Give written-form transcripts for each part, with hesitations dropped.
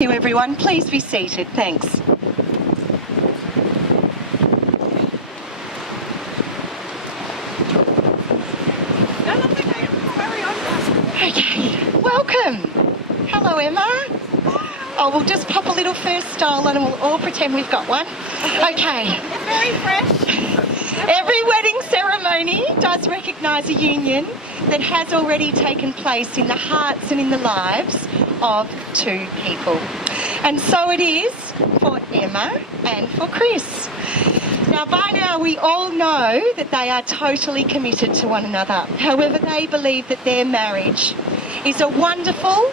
Thank you, everyone. Please be seated. Thanks. Okay, welcome. Hello, Emma. Oh, we'll just pop a little first style on and we'll all pretend we've got one. Okay. It's very fresh. Every wedding ceremony does recognise a union that has already taken place in the hearts and in the lives of two people. And so it is for Emma and for Chris. Now, by now we all know that they are totally committed to one another. However, they believe that their marriage is a wonderful,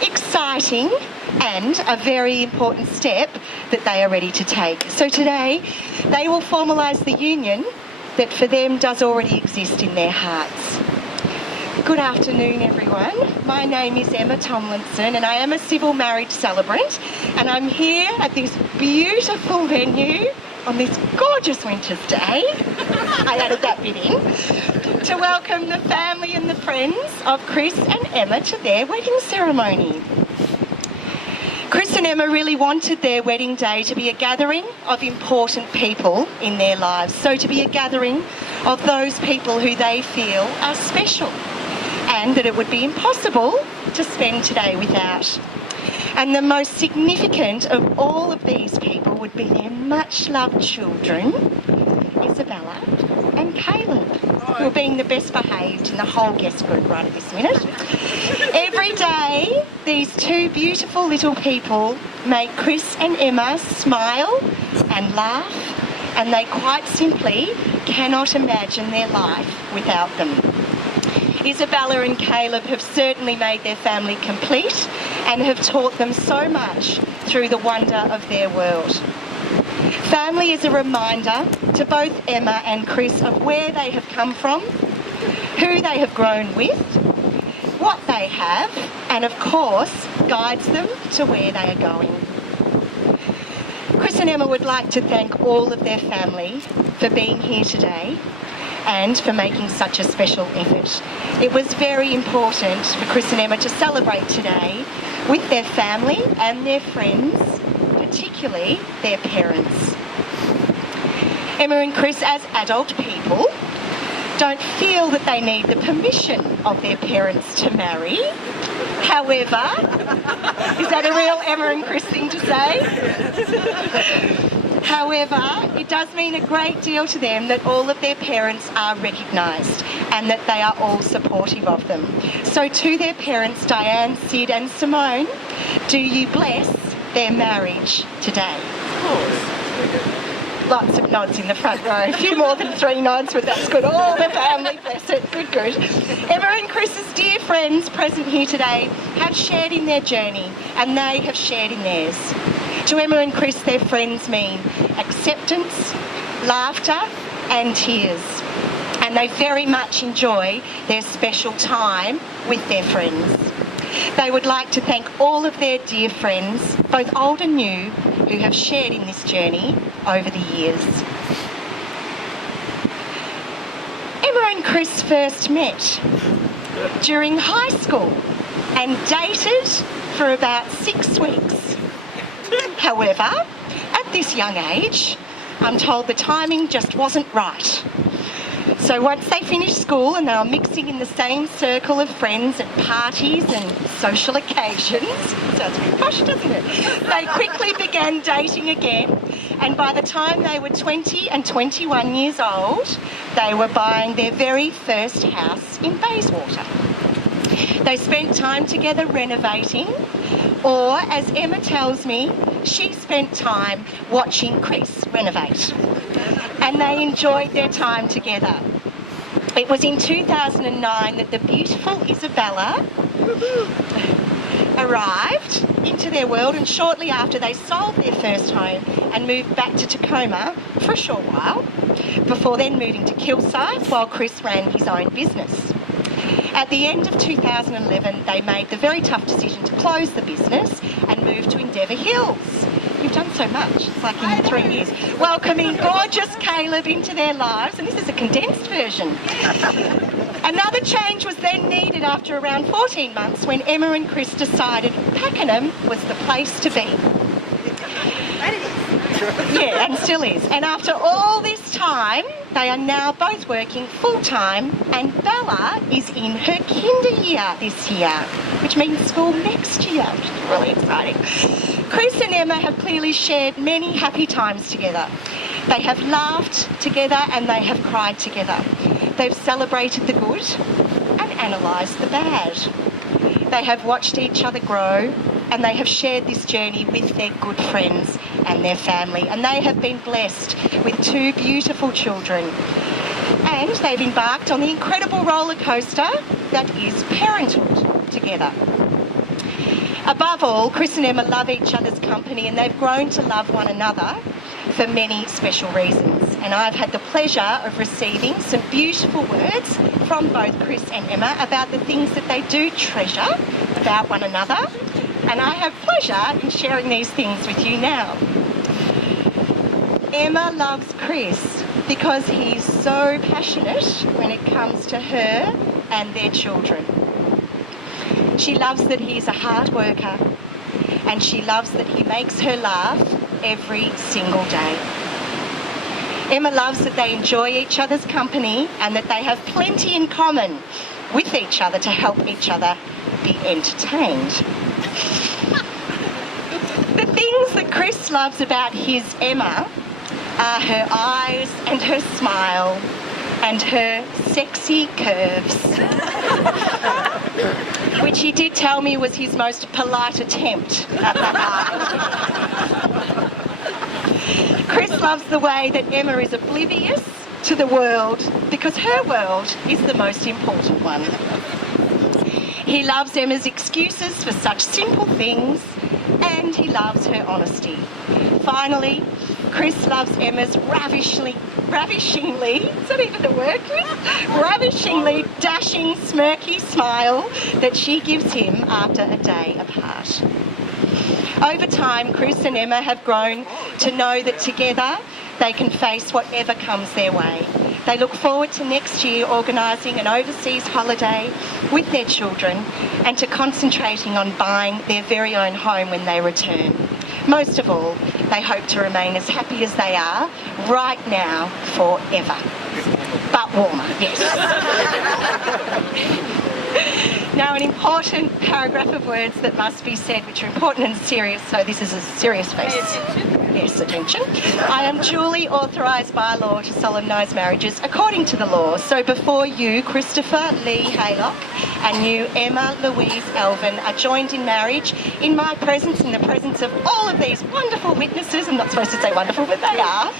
exciting and a very important step that they are ready to take. So today they will formalise the union that for them does already exist in their hearts. Good afternoon, everyone. My name is Emma Tomlinson and I am a civil marriage celebrant, and I'm here at this beautiful venue on this gorgeous winter's day, I added that bit in, to welcome the family and the friends of Chris and Emma to their wedding ceremony. Chris and Emma really wanted their wedding day to be a gathering of important people in their lives, so to be a gathering of those people who they feel are special and that it would be impossible to spend today without. And the most significant of all of these people would be their much-loved children, Isabella and Caleb, who are being the best behaved in the whole guest group right at this minute. Every day, these two beautiful little people make Chris and Emma smile and laugh, and they quite simply cannot imagine their life without them. Isabella and Caleb have certainly made their family complete and have taught them so much through the wonder of their world. Family is a reminder to both Emma and Chris of where they have come from, who they have grown with, what they have, and of course guides them to where they are going. Chris and Emma would like to thank all of their family for being here today and for making such a special effort. It was very important for Chris and Emma to celebrate today with their family and their friends, particularly their parents. Emma and Chris, as adult people, don't feel that they need the permission of their parents to marry. However, is that a real Emma and Chris thing to say? However, it does mean a great deal to them that all of their parents are recognised and that they are all supportive of them. So to their parents, Diane, Sid and Simone, do you bless their marriage today? Of course. Lots of nods in the front row. A few more than 3 nods, but that's good. All the family, bless it. Good, good. Emma and Chris's dear friends present here today have shared in their journey and they have shared in theirs. To Emma and Chris, their friends mean acceptance, laughter and tears. And they very much enjoy their special time with their friends. They would like to thank all of their dear friends, both old and new, who have shared in this journey over the years. Emma and Chris first met during high school and dated for about 6 weeks. However, at this young age, I'm told the timing just wasn't right. So once they finished school and they were mixing in the same circle of friends at parties and social occasions, sounds a bit posh, doesn't it? They quickly began dating again, and by the time they were 20 and 21 years old, they were buying their very first house in Bayswater. They spent time together renovating, or as Emma tells me, she spent time watching Chris renovate. And they enjoyed their time together. It was in 2009 that the beautiful Isabella arrived into their world, and shortly after they sold their first home and moved back to Tacoma for a short while, before then moving to Kilsyth while Chris ran his own business. At the end of 2011, they made the very tough decision to close the business and move to Endeavour Hills. You've done so much, it's like in 3 years. Welcoming gorgeous Caleb into their lives, and this is a condensed version. Another change was then needed after around 14 months when Emma and Chris decided Pakenham was the place to be. Yeah, and still is. And after all this time, they are now both working full-time, and Bella is in her kinder year this year, which means school next year, which is really exciting. Chris and Emma have clearly shared many happy times together. They have laughed together and they have cried together. They've celebrated the good and analysed the bad. They have watched each other grow, and they have shared this journey with their good friends and their family, and they have been blessed with 2 beautiful children. And they've embarked on the incredible roller coaster that is parenthood together. Above all, Chris and Emma love each other's company, and they've grown to love one another for many special reasons. And I've had the pleasure of receiving some beautiful words from both Chris and Emma about the things that they do treasure about one another. And I have pleasure in sharing these things with you now. Emma loves Chris because he's so passionate when it comes to her and their children. She loves that he's a hard worker, and she loves that he makes her laugh every single day. Emma loves that they enjoy each other's company and that they have plenty in common with each other to help each other be entertained. The things that Chris loves about his Emma are her eyes and her smile and her sexy curves, which he did tell me was his most polite attempt at that eye. Chris loves the way that Emma is oblivious to the world because her world is the most important one. He loves Emma's excuses for such simple things, and he loves her honesty. Finally, Chris loves Emma's ravishingly, is that even the word, Chris? Ravishingly dashing, smirky smile that she gives him after a day apart. Over time, Chris and Emma have grown to know that together they can face whatever comes their way. They look forward to next year organising an overseas holiday with their children and to concentrating on buying their very own home when they return. Most of all, they hope to remain as happy as they are right now forever. But warmer, yes. Now, an important paragraph of words that must be said, which are important and serious, so this is a serious face. Yes, attention. I am duly authorised by law to solemnise marriages according to the law. So before you, Christopher Lee Haylock, and you, Emma Louise Elvin, are joined in marriage in my presence, in the presence of all of these wonderful witnesses. I'm not supposed to say wonderful, but they are.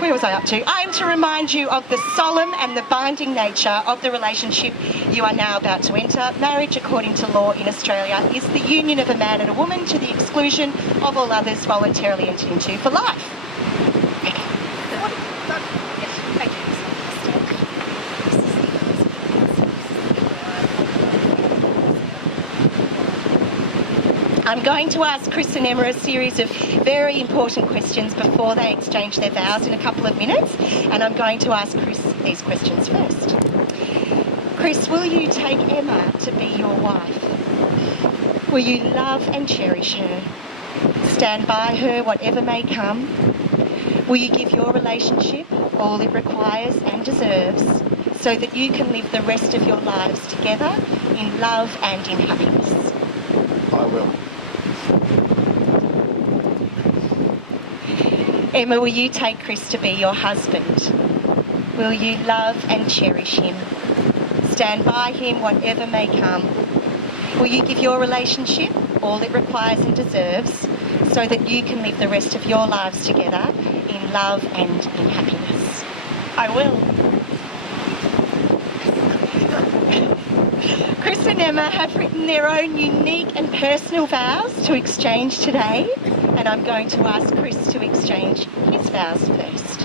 Where was I up to? I am to remind you of the solemn and the binding nature of the relationship you are now about to enter. Marriage, according to law in Australia, is the union of a man and a woman to the exclusion of all others voluntarily entered into for life. I'm going to ask Chris and Emma a series of very important questions before they exchange their vows in a couple of minutes, and I'm going to ask Chris these questions first. Chris, will you take Emma to be your wife? Will you love and cherish her? Stand by her whatever may come? Will you give your relationship all it requires and deserves so that you can live the rest of your lives together in love and in happiness? I will. Emma, will you take Chris to be your husband? Will you love and cherish him? Stand by him whatever may come? Will you give your relationship all it requires and deserves so that you can live the rest of your lives together in love and in happiness? I will. Chris and Emma have written their own unique and personal vows to exchange today, and I'm going to ask Chris to exchange his vows first.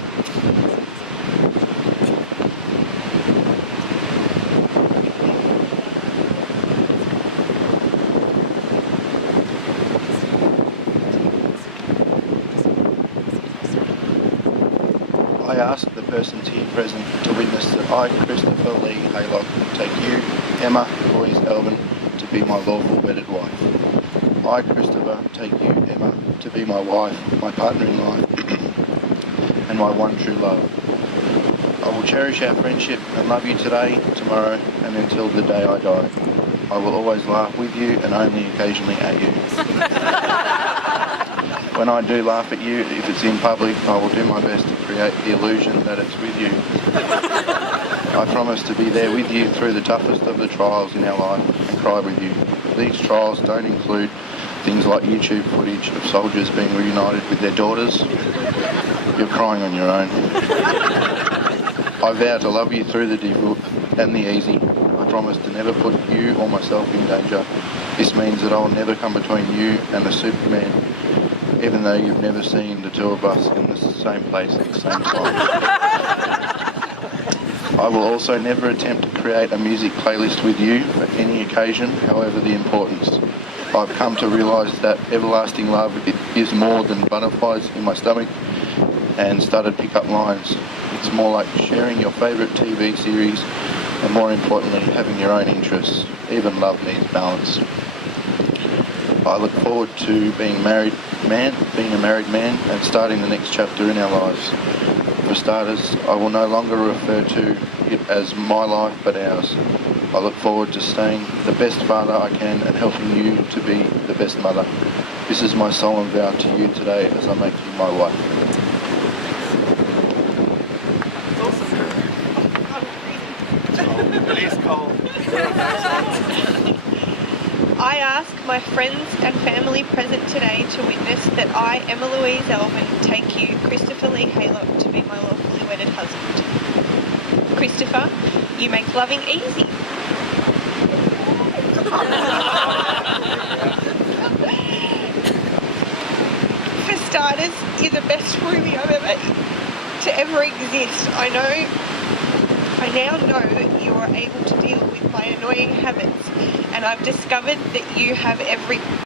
I I ask the persons here present to witness that I, Christopher Lee Haylock, take you, Emma Louise Elvin, to be my lawful wedded wife. I, Christopher, take you, Emma, to be my wife, my partner in life, and my one true love. I will cherish our friendship and love you today, tomorrow, and until the day I die. I will always laugh with you and only occasionally at you. When I do laugh at you, if it's in public, I will do my best to create the illusion that it's with you. I promise to be there with you through the toughest of the trials in our life and cry with you. These trials don't include things like YouTube footage of soldiers being reunited with their daughters. You're crying on your own. I vow to love you through the difficult and the easy. I promise to never put you or myself in danger. This means that I will never come between you and the Superman, even though you've never seen the two of us in the same place at the same time. I will also never attempt to create a music playlist with you at any occasion, however the importance. I've come to realise that everlasting love is more than butterflies in my stomach and stuttered pickup lines. It's more like sharing your favourite TV series and, more importantly, having your own interests. Even love needs balance. I look forward to being a married man and starting the next chapter in our lives. For starters, I will no longer refer to it as my life but ours. I look forward to staying the best father I can and helping you to be the best mother. This is my solemn vow to you today as I make you my wife. I ask my friends and family present today to witness that I, Emma Louise Elvin, take you, Christopher Lee Haylock, to be my lawfully wedded husband. Christopher, you make loving easy. For starters, you're the best roomie to ever exist. I now know that you are able to deal with my annoying habits, and I've discovered that you have every